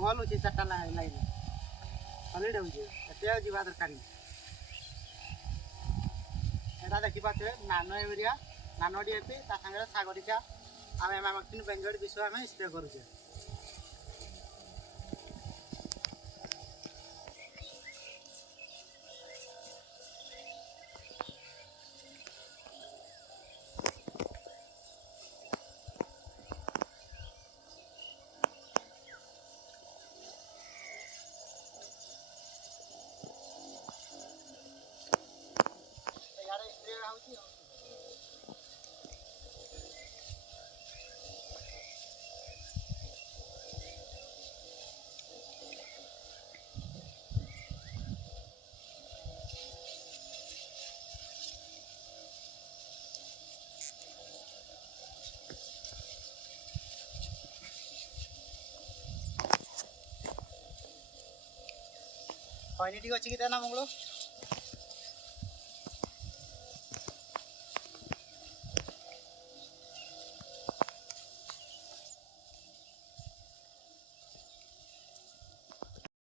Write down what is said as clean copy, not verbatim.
ଭଲ ଅଛି ଚାରିଟା ଲାଇନ୍ ସଲିଡ୍ ହେଉଛି ଏତେ ଆଉ ଯିବା ଦରକାର ନାହିଁ। ଏଇଟା ଦେଖିପାରୁଥିବେ ନାନୋ ୟୁରିଆ ନାନୋ DAP ତା ସାଙ୍ଗରେ ଶାଗରିକା ଆମେ ମାକ୍ସିନ୍ ବେଞ୍ଜୋଏଟ୍ ବିଷ ଆମେ ସ୍ପ୍ରେ କରୁଛେ। ଖଇନି ଟିକେ ଅଛି କି ତା ନା ମଙ୍ଗଳ